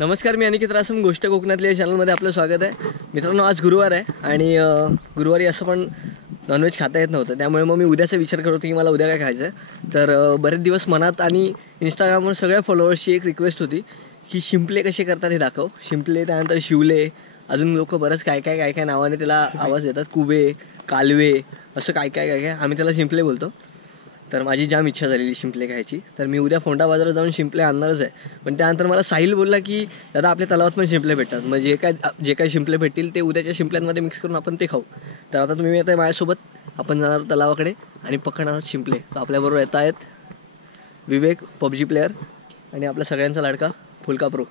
नमस्कार, मी अनिकेत रासम. गोष्ट कोकणातल्या चॅनलमध्ये आपलं स्वागत आहे. मित्रांनो, आज गुरुवार आहे आणि गुरुवारी असं पण नॉनव्हेज खाता येत नव्हतं, त्यामुळे मग मी उद्याचा विचार करत होतो की मला उद्या काय खायचं आहे. तर बरेच दिवस मनात आणि इंस्टाग्रामवर सगळ्या फॉलोअर्सची एक रिक्वेस्ट होती की शिंपले कसे करतात हे दाखव. शिंपले, त्यानंतर शिवले, अजून लोक बरंच काय काय नावाने त्याला आवाज देतात. कुबे, कालवे, असं काय काय आम्ही त्याला शिंपले बोलतो. तर माझी जाम इच्छा झालेली शिंपले खायची. तर मी उद्या फोंडा बाजारात जाऊन शिंपले आणणारच आहे. पण त्यानंतर मला साहिल बोलला की दादा, आपल्या तलावात पण शिंपले भेटतात, मग जे काय शिंपले भेटतील ते उद्याच्या शिंपल्यांमध्ये मिक्स करून आपण ते खाऊ. तर आता तुम्ही येत आहे माझ्यासोबत, आपण जाणार तलावाकडे आणि पकडणार शिंपले. तर आपल्याबरोबर येत आहेत विवेक, पबजी प्लेअर, आणि आपल्या सगळ्यांचा लाडका फुलका प्रो.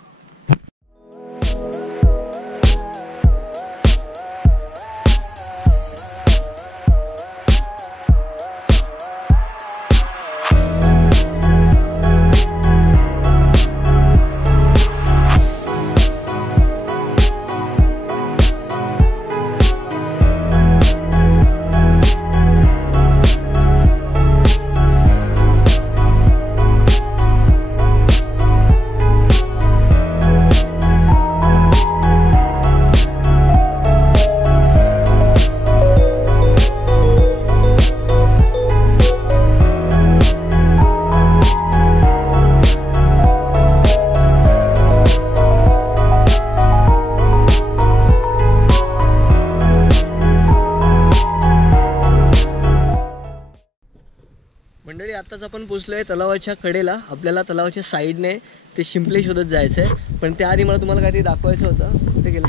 मंडळी, आत्ताच आपण पोचलो आहे तलावाच्या कडेला. आपल्याला तलावाच्या साईडने ते शिंपले शोधत जायचं आहे. पण त्याआधी मला तुम्हाला काहीतरी दाखवायचं होतं. कुठे गेलं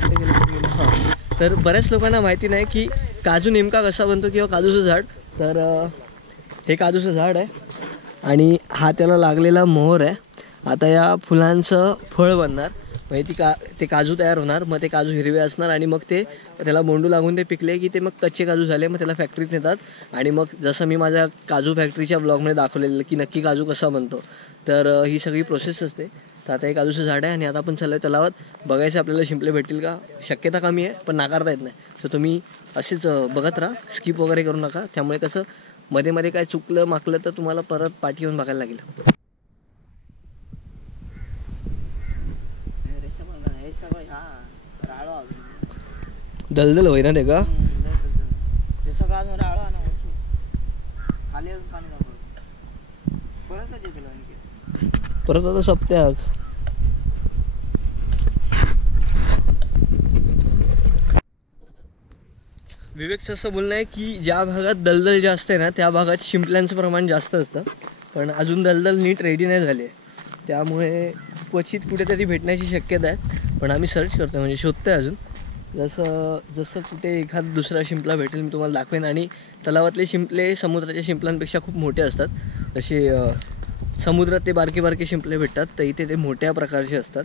हां. तर बऱ्याच लोकांना माहिती नाही की काजू नेमका कसा बनतो किंवा काजूचं झाड. तर हे काजूचं झाड आहे आणि हा त्याला लागलेला मोहर आहे. आता या फुलांचं फळ बनणार, म्हणजे ते काजू तयार होणार. मग ते काजू हिरवे असणार आणि मग ते त्याला बोंडू लागून ते पिकले की ते मग कच्चे काजू झाले. मग त्याला फॅक्टरीत नेतात आणि मग जसं मी माझ्या काजू फॅक्टरीच्या ब्लॉगमध्ये दाखवलेलं की नक्की काजू कसा बनतो, तर ही सगळी प्रोसेस असते. तर आता हे काजूचं झाड आहे आणि आता आपण चाललो आहे तलावात. बघायचं आपल्याला शिंपले भेटतील का. शक्यता कमी आहे पण नाकारता येत नाही. तर तुम्ही असेच बघत राहा, स्किप वगैरे करू नका. त्यामुळे कसं मध्ये मध्ये काय चुकलं माकलं तर तुम्हाला परत पाठी येऊन बघायला लागेल. दलदल होई ना ते का ते सगळं अजून राळा ना खाली अजून पाणी जातं. परत आता सप्त्याग. विवेकचं असं बोलणं आहे की ज्या भागात दलदल जास्त आहे ना त्या भागात शिंपल्यांचं प्रमाण जास्त असतं. पण अजून दलदल नीट रेडी नाही झाली आहे, त्यामुळे क्वचित कुठेतरी भेटण्याची शक्यता आहे. पण आम्ही सर्च करतो, म्हणजे शोधतो आहे अजून. जसं कुठे एखादा दुसरा शिंपला भेटेल मी तुम्हाला दाखवेन. आणि तलावातले शिंपले समुद्राच्या शिंपलांपेक्षा खूप मोठे असतात. जसे समुद्रात ते बारके शिंपले भेटतात, तर इथे ते मोठ्या प्रकारचे असतात.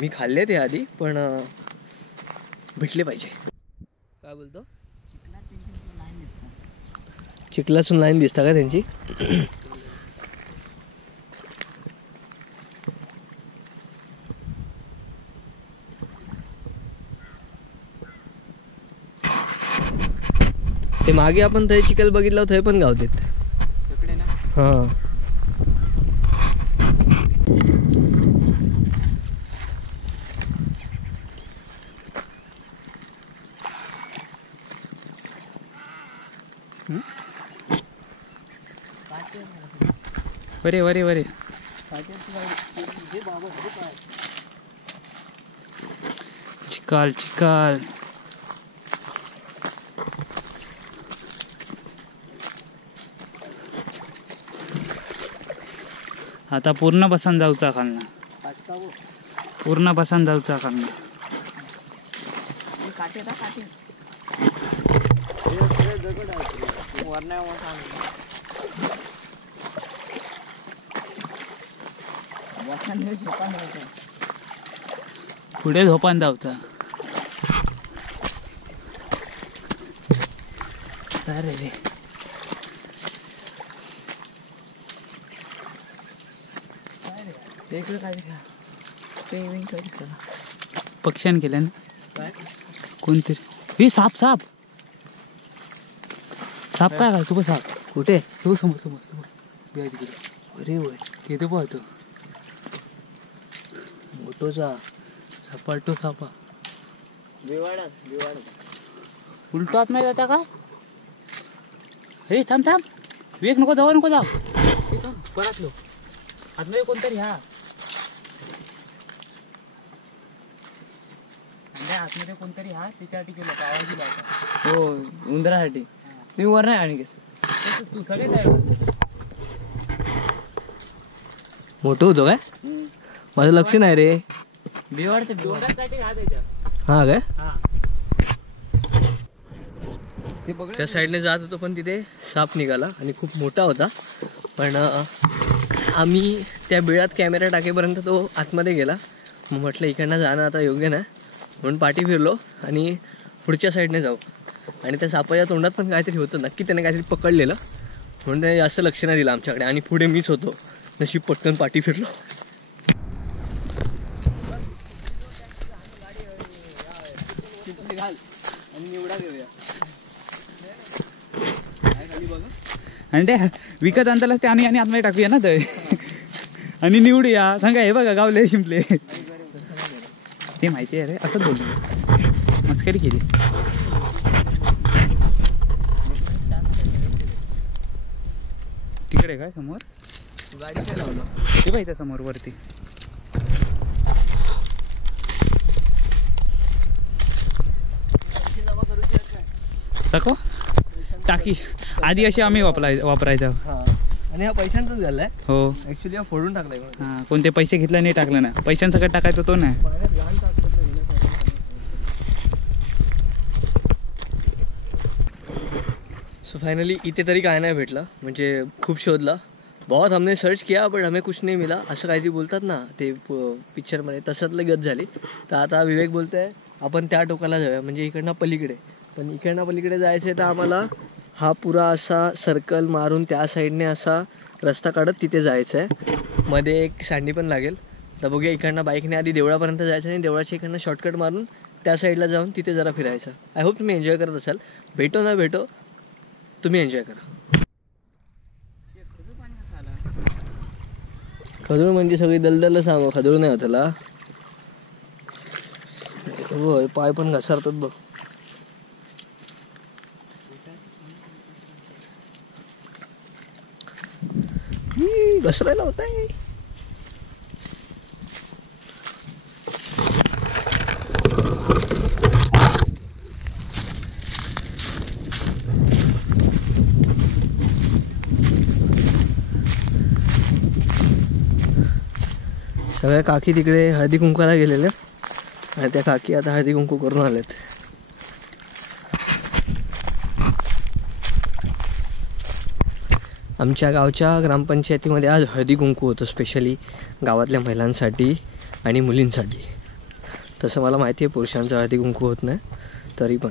मी खाल्ले ते आधी, पण भेटले पाहिजे. काय बोलतो? चिखलातून लाईन दिसता का त्यांची? ते मागे आपण थंय चिखल बघितलं, थंय पण गावतेत. हां, वरे वरे वरे चिकाल चिकाल. आता पूर्ण बसान जाऊचा खालना, पूर्ण बसान जाऊचा खालना. पुढे झोपान जाऊचा. अरे रे, पक्ष्यान केलं ना कोणतरी. हे साप साप साप काय काय तू साप कुठे? तू समोर समोर समोर. अरे वर किती पाहतो मोठोचा सपाटो सापा बिवाड उलटो आतमध्ये जाता का? हे थांब थांब वेग नको जाऊ नको जाऊ हे थांब परत लो आतमध्ये कोणतरी हा आतमध्ये कोणतरी हा त्याच्यासाठी केलं आवाज दिला होता. हो उंदरासाठी तुम्ही वर नाही आणि कसं तू सगळे तयार मोठं होतो काय? माझं लक्ष नाही रे. बिवाडचं बिवाड डोंगरासाठी हा त्याच्या हा काय? हा ते बघ त्या साईडने जात होतो पण तिथे साप निघाला आणि खूप मोठा होता. पण आम्ही त्या बिळात कॅमेरा टाकेपर्यंत तो आतमध्ये गेला. मग म्हटलं इकडनं जाणं आता योग्य नाही म्हणून पाठी फिरलो आणि पुढच्या साईडने जाऊ. आणि त्या सापाच्या तोंडात पण काहीतरी होतं, नक्की त्याने काहीतरी पकडलेलं म्हणून त्याने जास्त लक्ष नाही दिलं आमच्याकडे. आणि पुढे मीच होतो, नशीब पटकन पाठी फिरलो. आणि निवडा घेऊया आणि ते विकत आणताना ते आम्ही आणि आतमध्ये टाकूया ना ते आणि निवडूया सांगा. हे बघा गावले शिंपले ते माहिती आहे रे असंच बोलतो मस्करी केली. तिकडे काय समोर गाडी काय लावलं ते पाहिजे समोर वरती टाको टाकी आधी अशी आम्ही वापरायचो. हा आणि हा पैशांचाच झालाय हो ऍक्च्युली हा फोडून टाकलाय. हा कोणते पैसे घेतले नाही टाकलं ना पैशांसकट टाकायचं तो नाही. सो फाइनली इथे तरी काय नाही भेटलं, म्हणजे खूप शोधला. बहुत हमने सर्च किया बट हमें कुछ नहीं मिला असं काहीतरी बोलतात ना ते पिक्चरमध्ये, तसंतलं गत झाली. तर आता विवेक बोलतोय आपण त्या टोकाला जाऊया म्हणजे इकडनं पलीकडे. पण इकडनं पलीकडे जायचं आहे तर आम्हाला हा पुरा असा सर्कल मारून त्या साईडने असा रस्ता काढत तिथे जायचं आहे. मध्ये एक सँडी पण लागेल. तर बघूया इकडनं बाईकने आधी देवळापर्यंत जायचं आणि देवळाच्या इकडनं शॉर्टकट मारून त्या साईडला जाऊन तिथे जरा फिरायचं. आय होप तुम्ही एन्जॉय करत असाल. भेटो ना भेटो तुम्ही एन्जॉय करा. खजूर म्हणजे सगळी दलदल सांगू, खजूर नाही होतला. होय पाय पण घसरतात बघ. घसरायला होत आहे. सगळ्या काकी तिकडे हळदी कुंकवाला गेलेल्या आणि त्या काकी आता हळदी कुंकू करून आल्यात. आमच्या गावच्या ग्रामपंचायतीमध्ये आज हळदी कुंकू होतं स्पेशली गावातल्या महिलांसाठी आणि मुलींसाठी. तसं मला माहिती आहे पुरुषांचं हळदी कुंकू होत नाही, तरी पण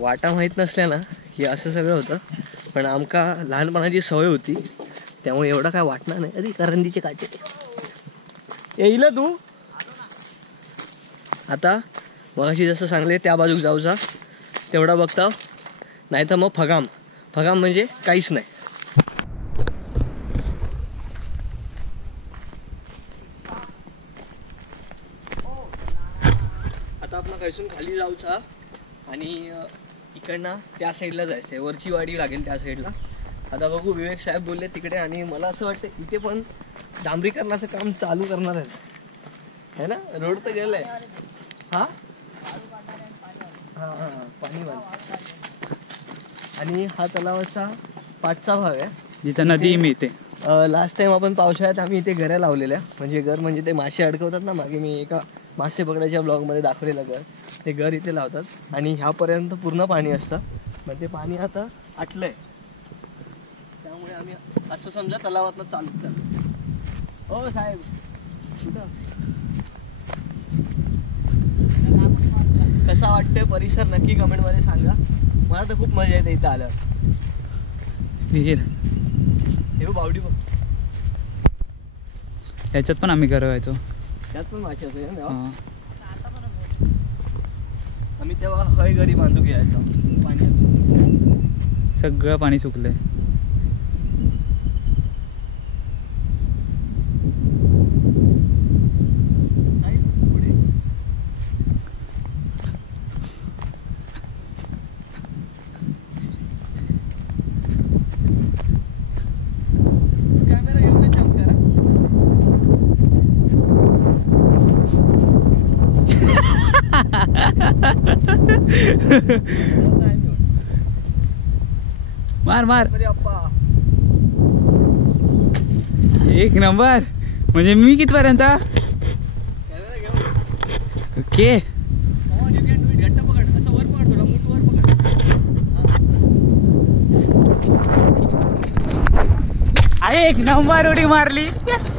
वाटा माहीत नसल्या ना हे असं सगळं होतं. पण आमका लहानपणाची सवय होती त्यामुळे एवढं काय वाटणार नाही. अरे करंदीचे काचे येईल तू आता मगाशी जसं सांगले त्या बाजूक जाऊचा तेवढा बघता, नाही तर मग फगाम. फगाम म्हणजे काहीच नाही. आता आपण कैसून खाली जाऊचा आणि इकडनं त्या साईडला जायचं आहे. वरची वाडी लागेल त्या साईडला. आता बघू विवेक साहेब बोलले तिकडे आणि मला असं वाटतं इथे पण डांबरीकरणाचं काम चालू करणार आहे ना. रोड तर गेलाय. हा हां हां पाणी बांध. आणि हा तलावाचा पाठचा भाग आहे जिथं नदी मिळते. लास्ट टाइम आपण पावसाळ्यात आम्ही इथे घरं लावलेल्या. म्हणजे घर म्हणजे ते मासे अडकवतात ना, मागे मी एका मासे पकडायच्या ब्लॉगमध्ये दाखवलेलं घर, ते घर इथे लावतात आणि ह्यापर्यंत पूर्ण पाणी असतं. पण ते पाणी आता आटलंय त्यामुळे आम्ही असं समजा तलावातनं चालत चालू. हो साहेब कसा वाटतोय परिसर नक्की कमेंटमध्ये सांगा. मला तर खूप मजा येते इथं आल्यावर. विहीर हे बावडी बघ, याच्यात पण आम्ही गरवायचो. त्यात पण मासे होते ना. हा. आम्ही तेव्हा हय घरी बांधू घ्यायचा पाण्याचं. सगळं पाणी सुकलंय. मार मार एक नंबर. म्हणजे मी कितपर्यंत ओके. घट्ट पकड असं वर पकड थोडं मूठ वर पकड. आहे एक नंबर उडी मारली. यस.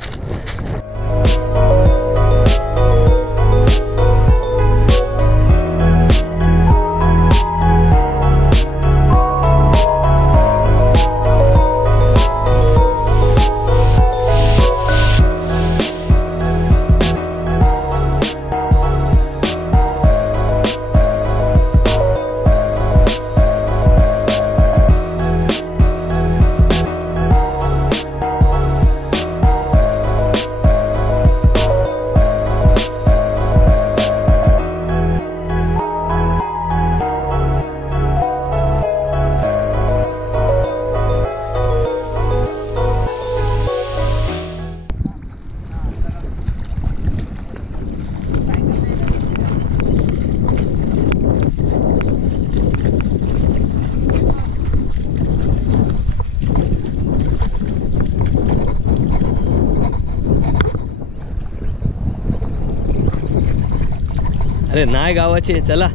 अरे नाही गावाचे चला.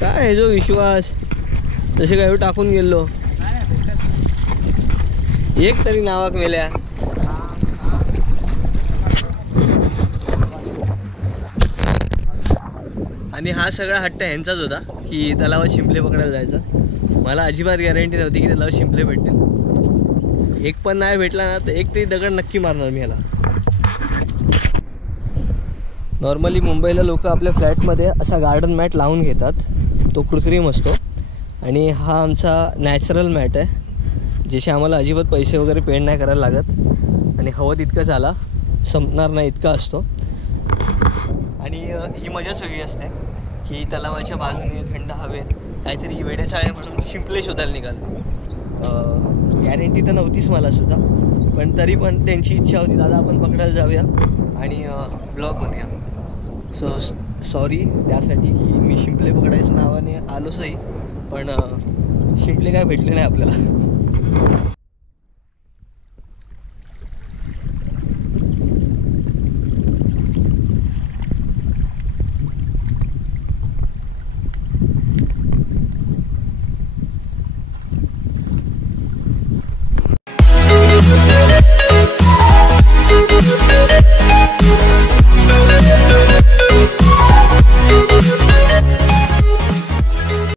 काय जो विश्वास तसे काय टाकून गेलो. एक तरी नावाक मेल्या. आणि हा सगळा हट्ट ह्यांचाच होता की तलावात शिंपले पकडायला जायचं. मला अजिबात गॅरंटी नव्हती की तलावात शिंपले भेटतील. एक पण नाही भेटला ना तर एक तरी दगड नक्की मारणार मी ह्याला. नॉर्मली मुंबईला लोक आपल्या फ्लॅटमध्ये असा गार्डन मॅट लावून घेतात. तो कृत्रिम असतो आणि हा आमचा नॅचरल मॅट आहे, ज्याचे आम्हाला अजिबात पैसे वगैरे पेड नाही करायला लागत. आणि हवं तितकं झाला संपणार नाही इतका असतो. आणि ही मजाच वेगळी असते की तलावाच्या बाजूने थंड हवेत काहीतरी वेडेचाळे म्हणून शिंपले शोधायला निघाले. गॅरंटी तर नव्हतीच मला सुद्धा, पण तरी पण त्यांची इच्छा होती दादा आपण पकडायला जाऊया आणि ब्लॉग बनूया. सो सॉरी त्यासाठी की मी शिंपले पकडायच्या नावाने आलोचही, पण शिंपले काय भेटले नाही आपल्याला.